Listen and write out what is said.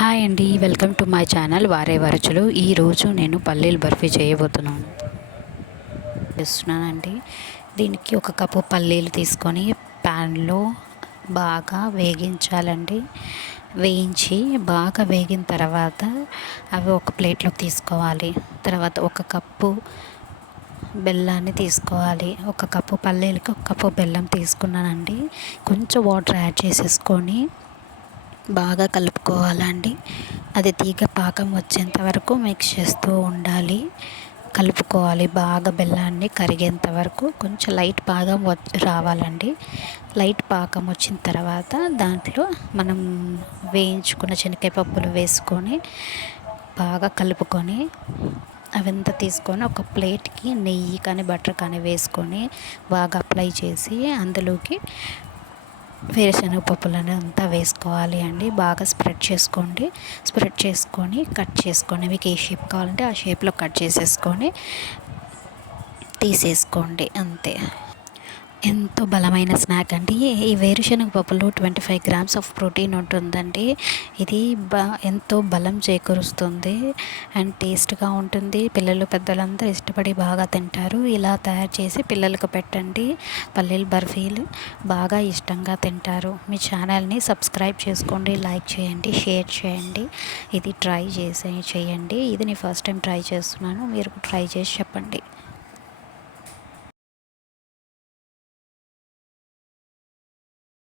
Hi అండి, welcome to my channel వారే వరచులు. ఈరోజు నేను పల్లీల బర్ఫీ చేస్తున్నానండి. దీనికి ఒక కప్పు పల్లీలు తీసుకొని ప్యాన్లో బాగా వేగించాలండి. వేయించి బాగా వేగిన తర్వాత అవి ఒక ప్లేట్లోకి తీసుకోవాలి. తర్వాత ఒక కప్పు బెల్లాన్ని తీసుకోవాలి. ఒక కప్పు పల్లీలకి ఒక కప్పు బెల్లం తీసుకున్నానండి. కొంచెం వాటర్ యాడ్ చేసేసుకొని బాగా కలుపుకోవాలండి. అది తీగ పాకం వచ్చేంత వరకు మిక్స్ చేస్తూ ఉండాలి. కలుపుకోవాలి బాగా, బెల్లాన్ని కరిగేంత వరకు. కొంచెం లైట్ పాకం రావాలండి. లైట్ పాకం వచ్చిన తర్వాత దాంట్లో మనం వేయించుకున్న శనగకాయ పప్పులు వేసుకొని బాగా కలుపుకొని అవంతా తీసుకొని ఒక ప్లేట్కి నెయ్యి కానీ బటర్ కానీ వేసుకొని బాగా అప్లై చేసి అందులోకి వేరుశనగ పప్పులను అంతా వేసుకోవాలి అండి. బాగా స్ప్రెడ్ చేసుకొని కట్ చేసుకొని మీకు ఏ షేప్ కావాలంటే ఆ షేప్లో కట్ చేసేసుకొని తీసేసుకోండి, అంతే. ఎంతో బలమైన స్నాక్ అండి. ఈ వేరుశనగ పప్పులో 25 గ్రామ్స్ ఆఫ్ ప్రోటీన్ ఉంటుందండి. ఇది ఎంతో బలం చేకూరుస్తుంది అండ్ టేస్ట్గా ఉంటుంది. పిల్లలు పెద్దలందరూ ఇష్టపడి బాగా తింటారు. ఇలా తయారు చేసి పిల్లలకు పెట్టండి. పల్లీల బర్ఫీలు బాగా ఇష్టంగా తింటారు. మీ ఛానల్ని సబ్స్క్రైబ్ చేసుకోండి, లైక్ చేయండి, షేర్ చేయండి. ఇది ట్రై చేయండి. ఇది నేను ఫస్ట్ టైం ట్రై చేస్తున్నాను, మీరు ట్రై చేసి చెప్పండి.